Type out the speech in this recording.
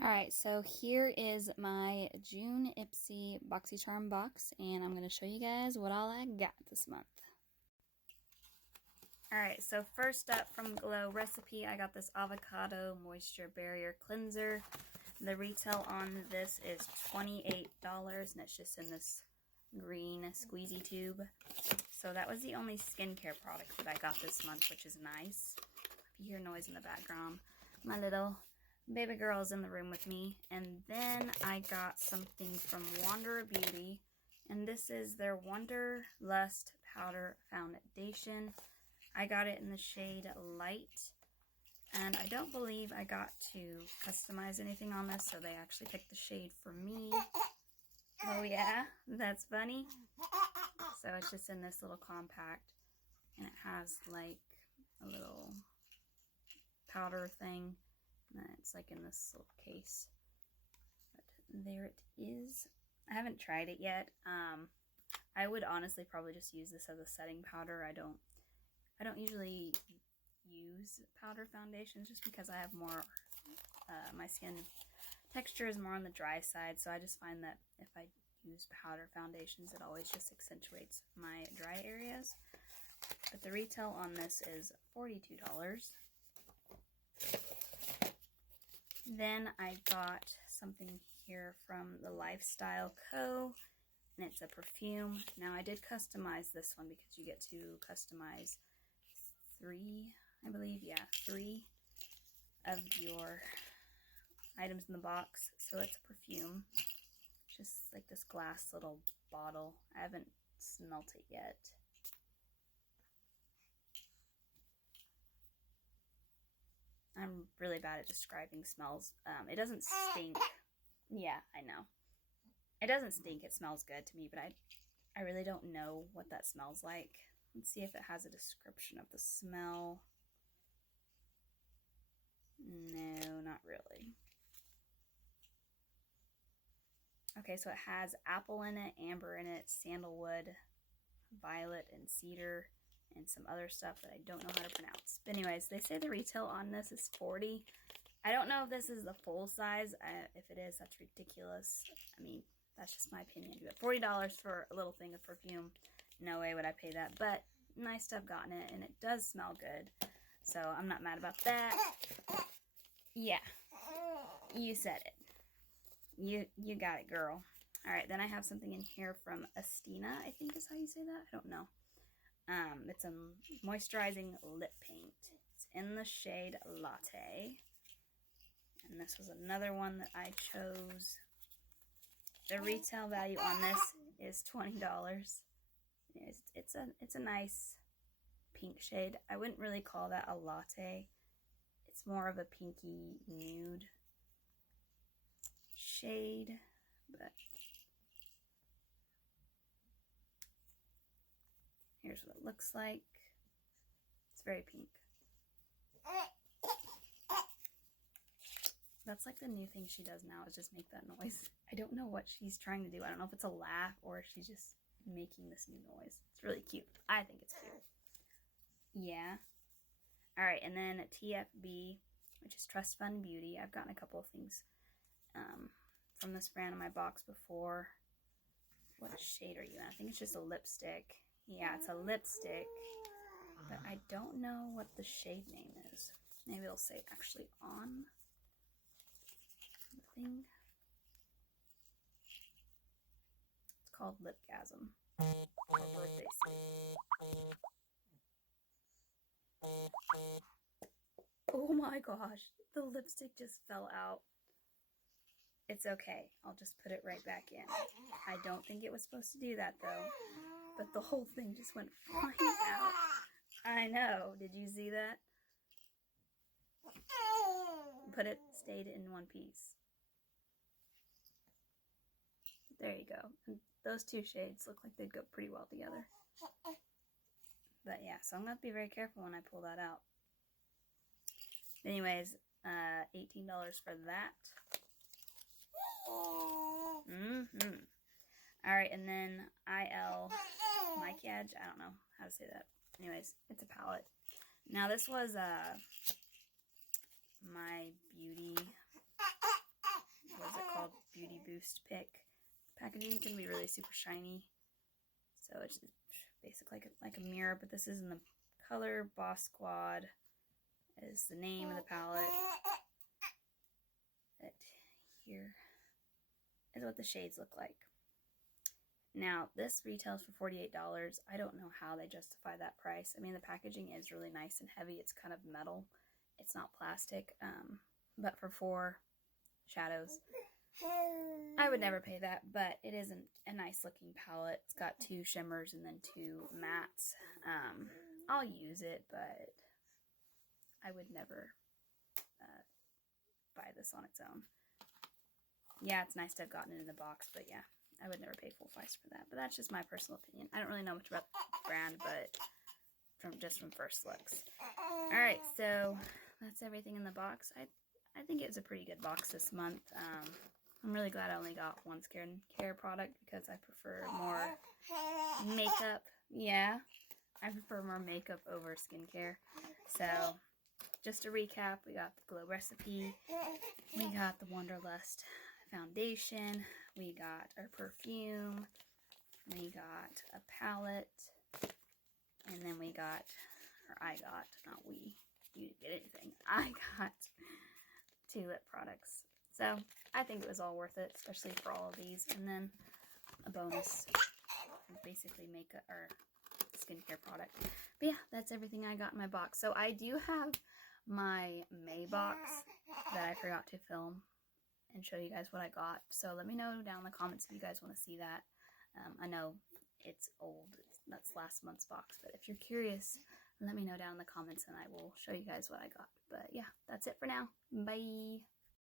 Alright, so here is my June Ipsy Boxycharm box, and I'm going to show you guys what all I got this month. Alright, so first up from Glow Recipe, I got this Avocado Moisture Barrier Cleanser. The retail on this is $28, and it's just in this green squeezy tube. So that was the only skincare product that I got this month, which is nice. If you hear noise in the background, my little baby girl is in the room with me. And then I got something from Wander Beauty, and this is their Wanderlust Powder Foundation. I got it in the shade Light, and I don't believe I got to customize anything on this, so they actually picked the shade for me. Oh yeah, that's funny. So it's just in this little compact, and it has like a little powder thing, and it's like in this little case. But there it is. I haven't tried it yet. I would honestly probably just use this as a setting powder. I don't usually use powder foundations just because I have more, my skin texture is more on the dry side, so I just find that if I use powder foundations, it always just accentuates my dry areas. But the retail on this is $42. Then I got something here from the Lifestyle Co., and it's a perfume. Now I did customize this one because you get to customize three of your items in the box. So it's a perfume, just like this glass little bottle. I haven't smelt it yet. I'm really bad at describing smells. It doesn't stink. Yeah, I know. It doesn't stink. It smells good to me, but I really don't know what that smells like. Let's see if it has a description of the smell. No, not really. Okay, so it has apple in it, amber in it, sandalwood, violet, and cedar, and some other stuff that I don't know how to pronounce. But anyways, they say the retail on this is $40. I don't know if this is the full size. If it is, that's ridiculous. I mean, that's just my opinion. But $40 for a little thing of perfume, no way would I pay that. But nice to have gotten it, and it does smell good. So I'm not mad about that. Yeah, you said it. You got it, girl. Alright, then I have something in here from Estina, I think is how you say that. I don't know. It's a moisturizing lip paint. It's in the shade Latte. And this was another one that I chose. The retail value on this is $20. It's a nice pink shade. I wouldn't really call that a latte. It's more of a pinky nude shade, but here's what it looks like. It's very pink. That's like the new thing she does now, is just make that noise. I don't know what she's trying to do. I don't know if it's a laugh or if she's just making this new noise. It's really cute. I think it's cute. Yeah. Alright, and then TFB, which is Trust Fund Beauty. I've gotten a couple of things from this brand in my box before. What shade are you in? I think it's just a lipstick. Yeah, it's a lipstick, but I don't know what the shade name is. Maybe it'll say actually on the thing. It's called Lipgasm. Or Birthday Suit. Oh my gosh, the lipstick just fell out. It's okay, I'll just put it right back in. I don't think it was supposed to do that though, but the whole thing just went flying out. I know, did you see that? But it stayed in one piece. There you go. And those two shades look like they'd go pretty well together. But yeah, so I'm going to be very careful when I pull that out. Anyways, $18 for that. Alright, and then Mike Edge, I don't know how to say that. Anyways, it's a palette. Now this was my beauty Boost pick. Packaging is going to be really super shiny. So it's basically like a mirror, but this is in the color Boss Squad is the name of the palette. It here is what the shades look like. Now, this retails for $48. I don't know how they justify that price. I mean, the packaging is really nice and heavy. It's kind of metal. It's not plastic. But for 4 shadows, I would never pay that, but it is a nice looking palette. It's got 2 shimmers and then 2 mattes. I'll use it, but I would never buy this on its own. Yeah, it's nice to have gotten it in the box, but yeah, I would never pay full price for that. But that's just my personal opinion. I don't really know much about the brand, but from first looks. Alright, so that's everything in the box. I think it was a pretty good box this month. I'm really glad I only got one skincare product because I prefer more makeup. Yeah, I prefer more makeup over skincare. So, just to recap, we got the Glow Recipe, we got the Wanderlust foundation, we got our perfume, we got a palette, and then we got, or I got, not we, you didn't get anything, I got 2 lip products. So, I think it was all worth it, especially for all of these. And then a bonus, basically makeup or skincare product. But yeah, that's everything I got in my box. So, I do have my May box that I forgot to film and show you guys what I got. So, let me know down in the comments if you guys want to see that. I know it's old. That's last month's box. But if you're curious, let me know down in the comments and I will show you guys what I got. But yeah, that's it for now. Bye!